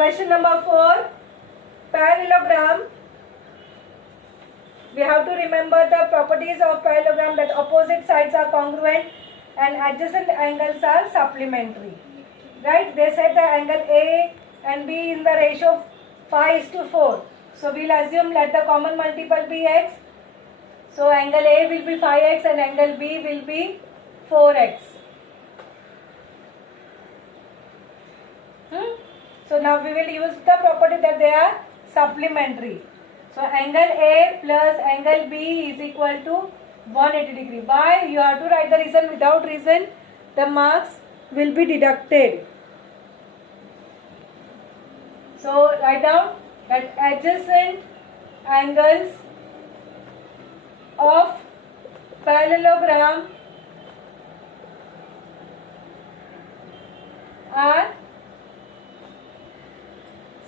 Question number 4. Parallelogram. We have to remember the properties of parallelogram, that opposite sides are congruent and adjacent angles are supplementary. Right? They said the angle A and B in the ratio of 5:4. So we'll assume let the common multiple be x. So angle A will be 5x and angle B will be 4x. So now we will use the property that they are supplementary. So angle A plus angle B is equal to 180 degree. Why? You have to write the reason. Without reason, the marks will be deducted. So write down that adjacent angles of parallelogram are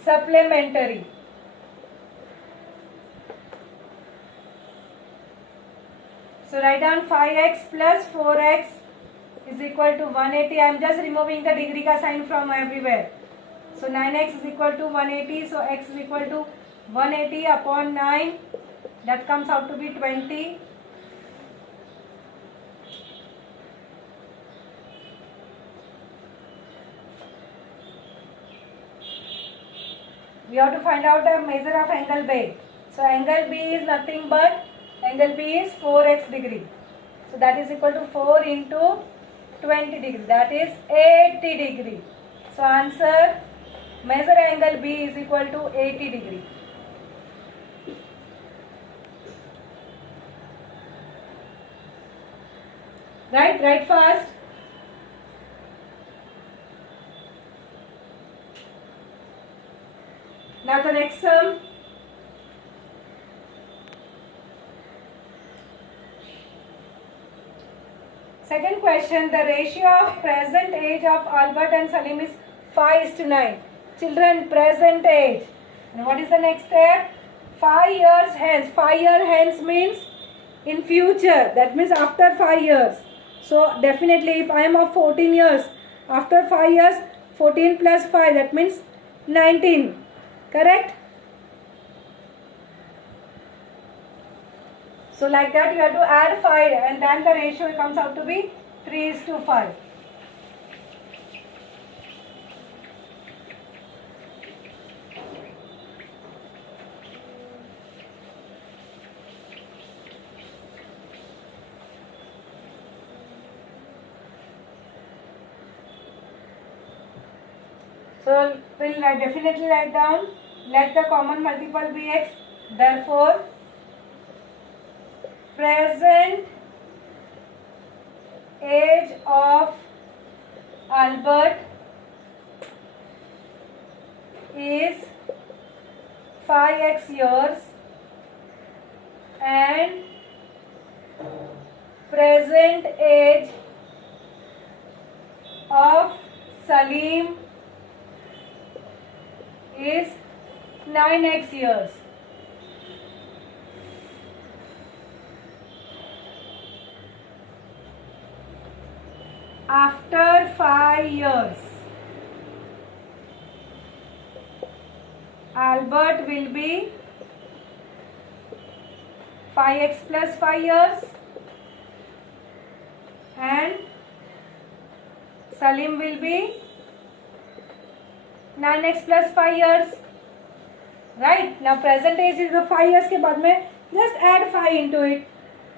supplementary. So write down 5x plus 4x is equal to 180. I am just removing the degree ka sign from everywhere. So 9x is equal to 180. So x is equal to 180 upon 9. That comes out to be 20. We have to find out the measure of angle B. So angle B is nothing but angle B is 4x degree. So that is equal to 4 into 20 degree. That is 80 degree. So answer, measure angle B is equal to 80 degree. Right? Write fast. Now the next sum. Second question, the ratio of present age of Albert and Salim is 5:9. Children, present age. And what is the next step? 5 years hence. 5 years hence means in future. That means after 5 years. So definitely if I am of 14 years, after 5 years, 14 plus 5, that means 19. Correct? So like that you have to add 5 and then the ratio comes out to be 3:5. So we'll definitely write down, let the common multiple be x. Therefore, present age of Albert is 5x years and present age of Salim is 9x years. After 5 years, Albert will be 5x plus 5 years and Salim will be 9x plus 5 years. Right? Now present age is the 5 years के बाद में just add 5 into it.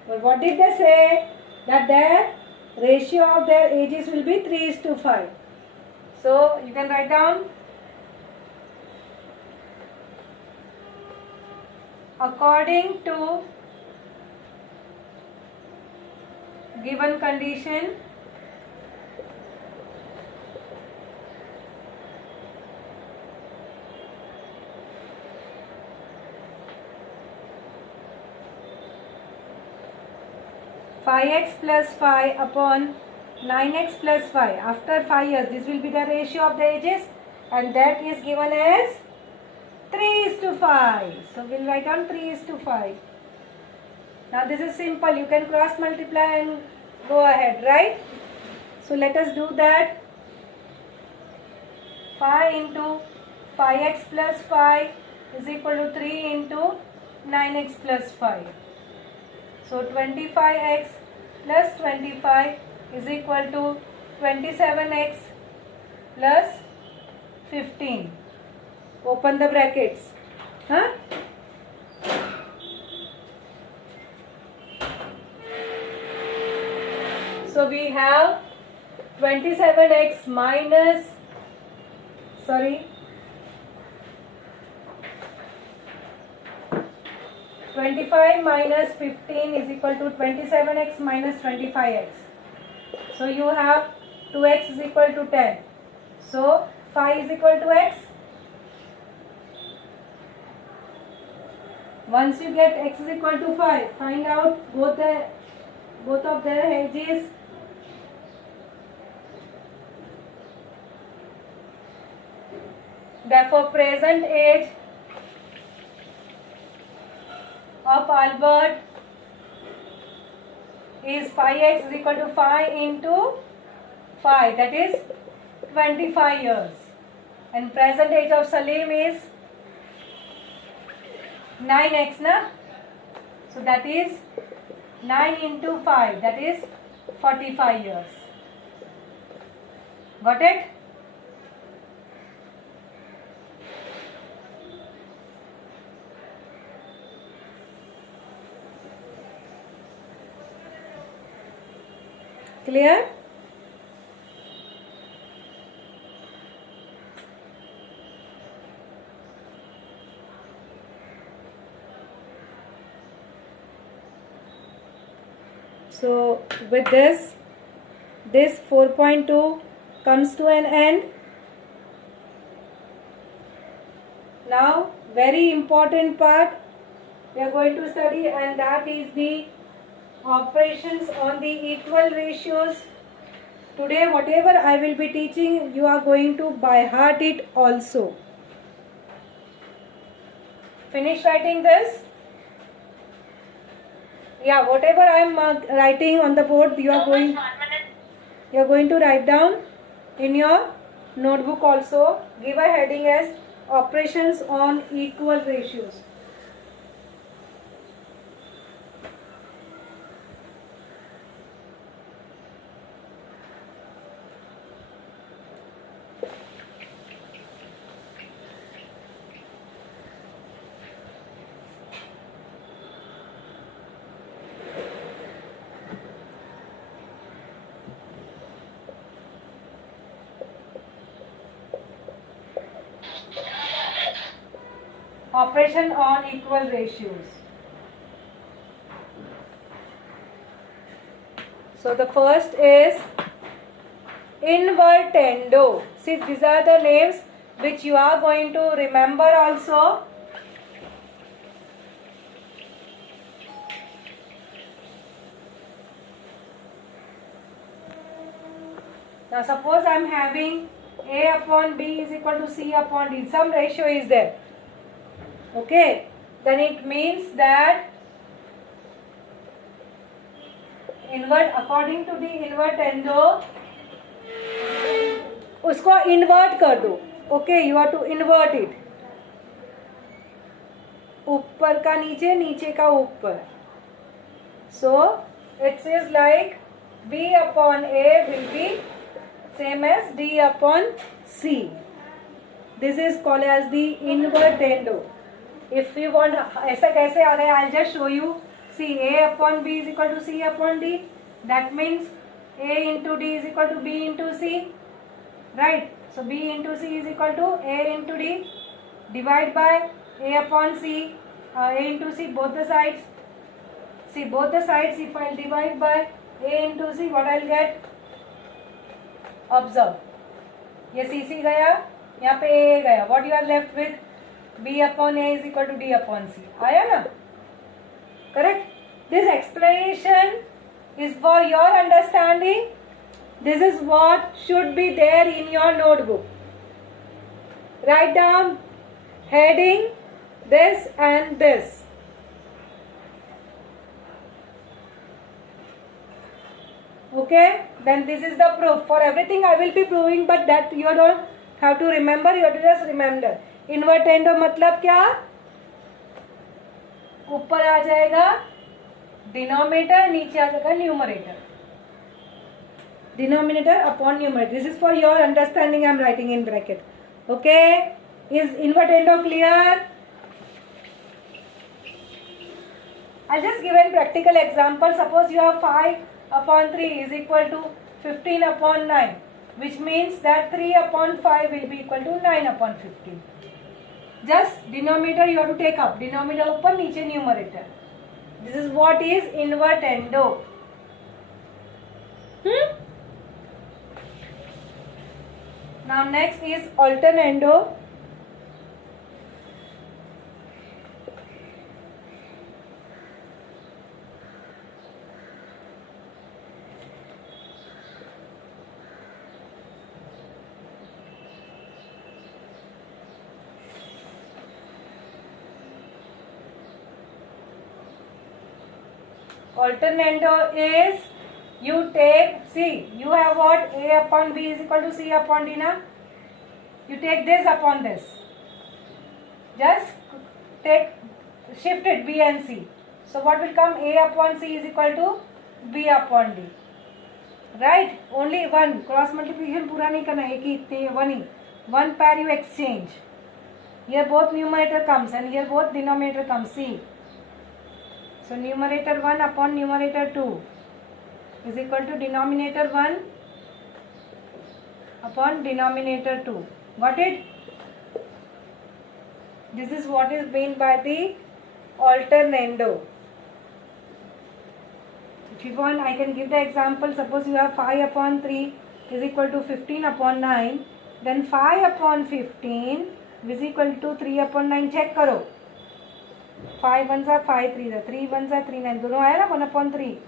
But what did they say? That their ratio of their ages will be 3:5. So you can write down, according to given condition, five x plus 5 upon 9x plus 5. After 5 years, this will be the ratio of the ages and that is given as 3:5. So we'll write down 3:5. Now this is simple. You can cross multiply and go ahead, right? So let us do that. 5 into 5x plus 5 is equal to 3 into 9x plus 5. So 25x plus 25 is equal to 27x plus 15. Open the brackets. Huh? So we have 27x minus, 25 minus 15 is equal to 27x minus 25x. So you have 2x is equal to 10. So 5 is equal to x. Once you get x is equal to 5, find out both of their edges. Therefore, present age of Albert is 5x is equal to 5 into 5, that is 25 years. And present age of Salim is 9x, na? So that is 9 into 5, that is 45 years. Got it? Clear? So with this 4.2 comes to an end. Now very important part we are going to study, and that is the operations on the equal ratios. Today whatever I will be teaching, you are going to by heart it also. Finish writing this? Yeah, whatever I am writing on the board, you are going to write down in your notebook also. Give a heading as operations on equal ratios. Operation on equal ratios. So the first is invertendo. See, these are the names which you are going to remember also. Now suppose I am having A upon B is equal to C upon D. Some ratio is there. Okay, then it means that invert according to the invertendo, उसको invert कर दो. Okay, you have to invert it. ऊपर का नीचे, नीचे का ऊपर. So it is like B upon A will be same as D upon C. This is called as the invertendo. If you want, ऐसा कैसे आ गया? I'll just show you. See, A upon B is equal to C upon D. That means A into D is equal to B into C. Right? So B into C is equal to A into D. Divide by A upon C. A into C, both the sides. See, both the sides, if I divide by A into C, what I'll get? Observe. ये C गया, यहाँ पे A गया. What you are left with? B upon A is equal to D upon C. आया ना? Correct? This explanation is for your understanding. This is what should be there in your notebook. Write down heading this and this. Okay? Then this is the proof. For everything I will be proving, but that you don't have to remember, you have to just remember. Invertendo मतलब क्या? ऊपर आ जाएगा denominator, नीचे आ जाएगा numerator. Denominator upon numerator. This is for your understanding. I am writing in bracket. Okay. Is invertendo clear? I'll just give a practical example. Suppose you have 5 upon 3 is equal to 15 upon 9, which means that 3 upon 5 will be equal to 9 upon 15. Just denominator you have to take up. Denominator upon niche numerator. This is what is invertendo. Now next is alternando. Alternando is you take, see, you have what? A upon B is equal to C upon D, na? You take this upon this. Just take, shift it B and C. So what will come? A upon C is equal to B upon D. Right? Only one. Cross multiplication पूरा नहीं करना, एक ही इतने one he. One pair you exchange. Here both numerator comes and here both denominator comes. See. So numerator 1 upon numerator 2 is equal to denominator 1 upon denominator 2. Got it? This is what is meant by the alternando. If you want, I can give the example. Suppose you have 5 upon 3 is equal to 15 upon 9. Then 5 upon 15 is equal to 3 upon 9. Check करो. 5 1s are 5 3s are 3 1s are 3 9. दोनों आया ना 1 upon 3.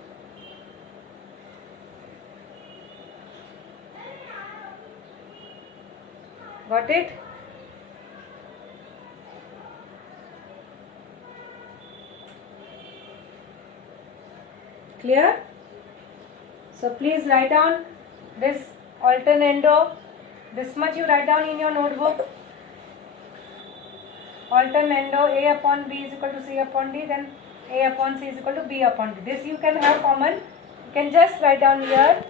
Got it? Clear? So please write down this alternando. This much you write down in your notebook. Alternando A upon B is equal to C upon D, then A upon C is equal to B upon D. This you can have common. You can just write down here.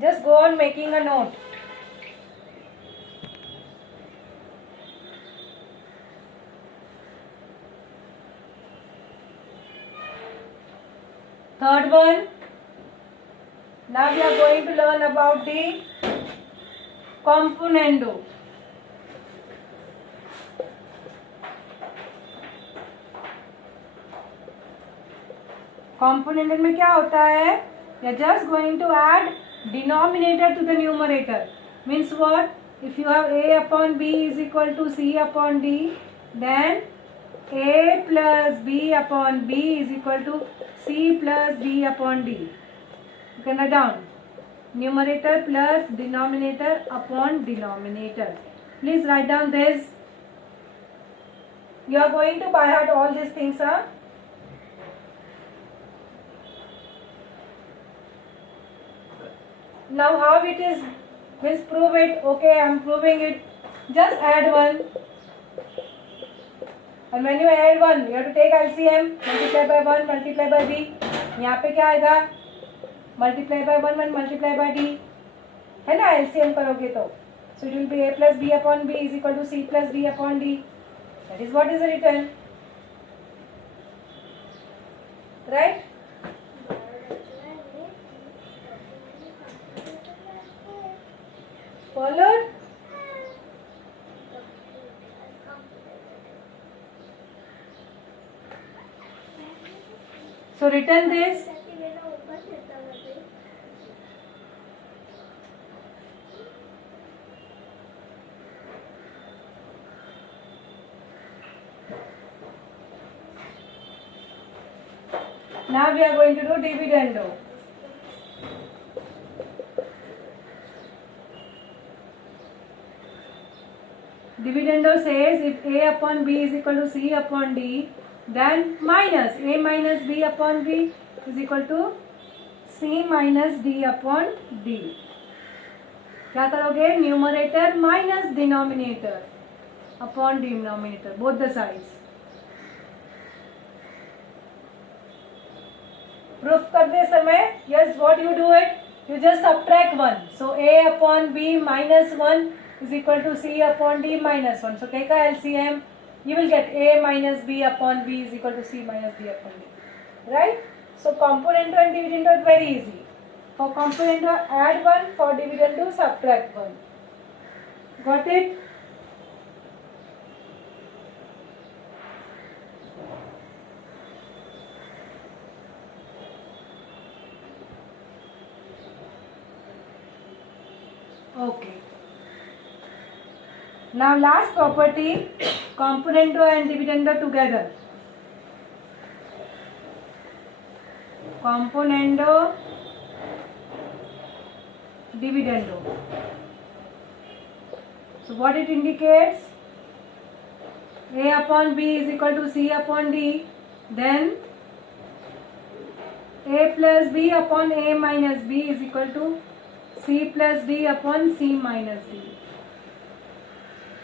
Just go on making a note. Third one. Now we are going to learn about the componendo. Componendo में क्या होता है? We are just going to add denominator to the numerator. Means what? If you have A upon B is equal to C upon D, then A plus B upon B is equal to C plus D upon D. You can write down numerator plus denominator upon denominator. Please write down this. You are going to by heart all these things, huh? Now how it is? Means prove it. Okay, I am proving it. Just add 1. And when you add 1, you have to take LCM. Multiply by 1, multiply by D. यहाँ पे क्या आएगा? Multiply by 1, 1 multiply by D. है ना? LCM करोगे तो. So it will be A plus B upon B is equal to C plus D upon D. That is what is written. Right? Followed? So written this. Now we are going to do dividendo. Dividend dividendo says if A upon B is equal to C upon D, then minus A minus B upon B is equal to C minus D upon D. क्या करोगे? Numerator minus denominator upon denominator, both the sides. Proof करते समय yes what you do it, you just subtract 1. So A upon B minus 1 is equal to C upon D minus 1. So take a LCM. You will get A minus B upon B is equal to C minus D upon D. Right? So componendo and dividendo is very easy. For componendo add 1, for dividendo subtract 1. Got it? Okay. Now last property, componendo and dividendo together. Componendo, dividendo. So what it indicates? A upon B is equal to C upon D. Then A plus B upon A minus B is equal to C plus D upon C minus D.